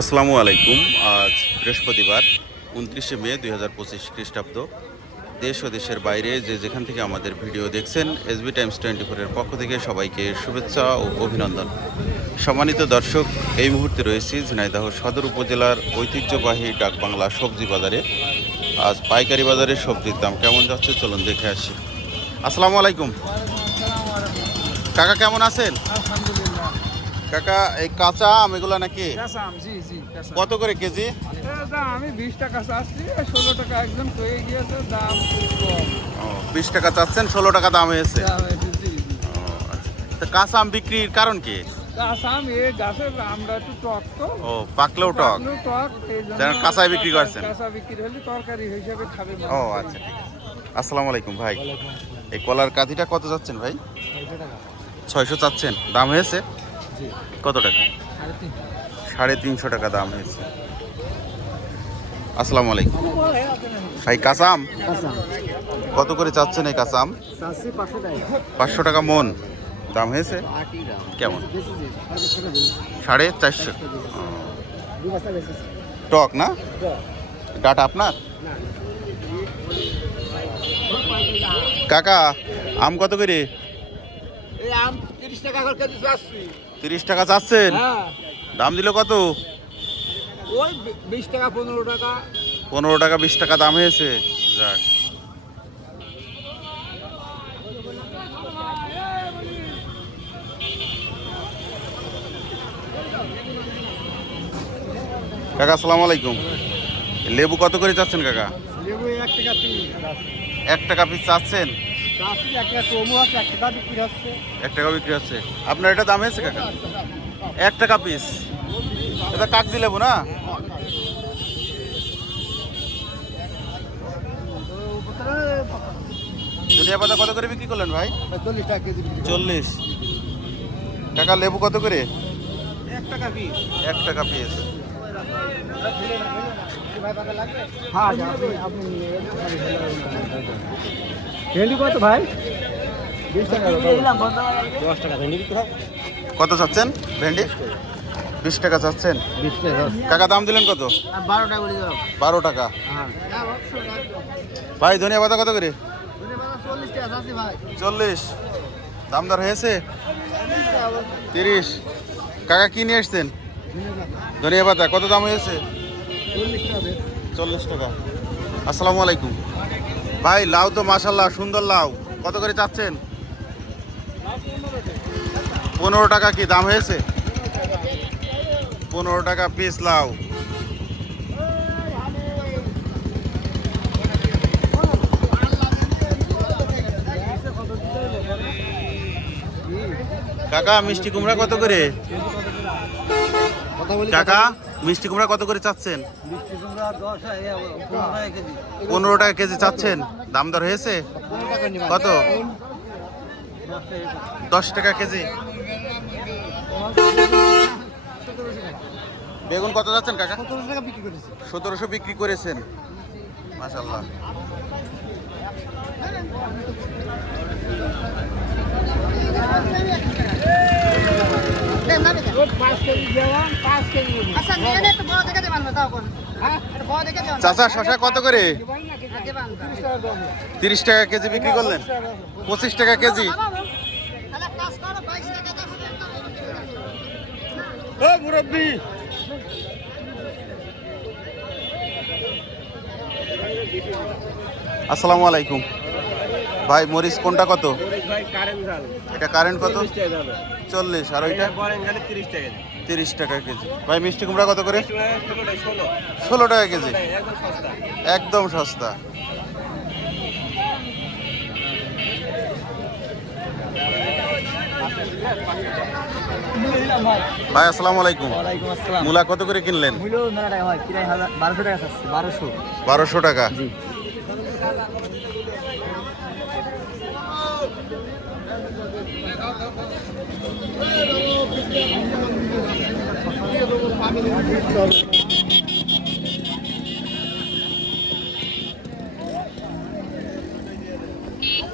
আসসালামু আলাইকুম। আজ বৃহস্পতিবার, উনত্রিশে মে দুই হাজার পঁচিশ খ্রিস্টাব্দ। দেশ ও দেশের বাইরে যে যেখান থেকে আমাদের ভিডিও দেখছেন এসবি টাইমস টোয়েন্টি ফোরের পক্ষ থেকে সবাইকে শুভেচ্ছা ও অভিনন্দন। সম্মানিত দর্শক, এই মুহূর্তে রয়েছি ঝিনাইদহ সদর উপজেলার ঐতিহ্যবাহী ডাকবাংলা সবজি বাজারে। আজ পাইকারি বাজারে সবজির দাম কেমন যাচ্ছে চলুন দেখে আসি। আসসালামু আলাইকুম। কাকা, কেমন আছেন? কাকা এই কাঁচা আম এগুলো নাকি? জি জি কাসাম কত করে কেজি? দাম আমি বিশ টাকা চাচ্ছি ষোলো টাকা একদম হয়ে গিয়েছে দাম বিশ টাকা চাচ্ছেন ষোলো টাকা দাম হয়েছে। আচ্ছা। তা কাঁচা আম বিক্রির কারণ কি? কাসাম এ গাছের আমরা একটু টক তো। ও পাকলেও টক। টক যেন বিক্রি করছেন। কাঁচা বিক্রি হলে তরকারি হিসেবে খাবে ও আচ্ছা ঠিক আছে। আসসালামু আলাইকুম ভাই। এই কলার কাঠিটা কত যাচ্ছেন ভাই? ছয়শো চাচ্ছেন দাম হয়েছে? কত টাকা? সাড়ে তিনশো। টাকা দাম হয়েছে। আসসালামু আলাইকুম। ভাই কাসাম? কত করে চাচ্ছেন এই কাঁচা আম পাঁচশো টাকা। মন। দাম হয়েছে? কেমন? সাড়ে চারশো টক না? ডাটা আপনার? কাকা আম কত করে? আম তিরিশ টাকা করে কেজি চাচ্ছি। তিরিশ টাকা চাচ্ছেন? হ্যাঁ। দাম দিল কত? ওই বিশ টাকা পনেরো টাকা। পনেরো টাকা বিশ টাকা দাম হয়েছে। যাক। কাকা আসসালামু আলাইকুম। লেবু কত করে চাচ্ছেন কাকা? লেবু এক টাকা পিস। এক টাকা পিস চাচ্ছেন? এক টাকা বিক্রি হচ্ছে। আপনার এটা দাম হয়েছে কাকা? এক টাকা পিস এটা কাকদি লেবু না? ধনিয়া পাতা কত করে বিক্রি করলেন ভাই? চল্লিশ। টাকা কেজি চল্লিশ টাকা লেবু কত করে? এক টাকা পিস এক টাকা পিস ভেন্ডি কত ভাই? দশ টাকা। ভেন্ডি কত চাচ্ছেন ভেন্ডি? বিশ টাকা চাচ্ছেন। টাকা। দাম দিলেন কত? বারো টাকা হ্যাঁ। ভাই ধনিয়া পাতা কত করে? চল্লিশ টাকা চাষি ভাই। চল্লিশ। দাম দর হয়েছে? তিরিশ কাকা কি নিয়ে এসছেন? ধনিয়া পাতা। কত দাম হয়েছে? চল্লিশ টাকা। আসসালামু আলাইকুম। ভাই লাউ তো মাশাল্লাহ সুন্দর লাউ। কত করে চাচ্ছেন? পনেরো টাকা কি দাম হয়েছে? পনেরো টাকা পিস লাউ। কাকা মিষ্টি কুমড়া কত করে? কাকা? মিষ্টি কুমড়া কত করে চাচ্ছেন? মিষ্টি কুমড়া পনেরো টাকা কেজি। পনেরো টাকা কেজি চাচ্ছেন? দাম দর হয়েছে? পনেরো টাকা নিবা কত? দশ টাকা কেজি। বেগুন কত যাচ্ছেন কাকা? সতেরোশো বিক্রি করেছেন। নে কোন হ্যাঁ? চাচা শশা কত করে? তিরিশ টাকা কেজি বিক্রি করলেন। পঁচিশ টাকা কেজি। মুরব্বী। আসসালামু আলাইকুম। ভাই মরিচ কোনটা কত? ভাই কারেন্ট জাল এটা কারেন্ট কত? চল্লিশ। আর ওইটা? তিরিশ টাকা তিরিশ টাকা কেজি। ভাই মিষ্টি কুমড়া কত করে? ষোলো। টাকা কেজি। একদম সস্তা। ভাই আসসালামু আলাইকুম। ওয়ালাইকুম মূলা কত করে কিনলেন? মেলা টাকা হয় বারোশো টাকা টাকা জি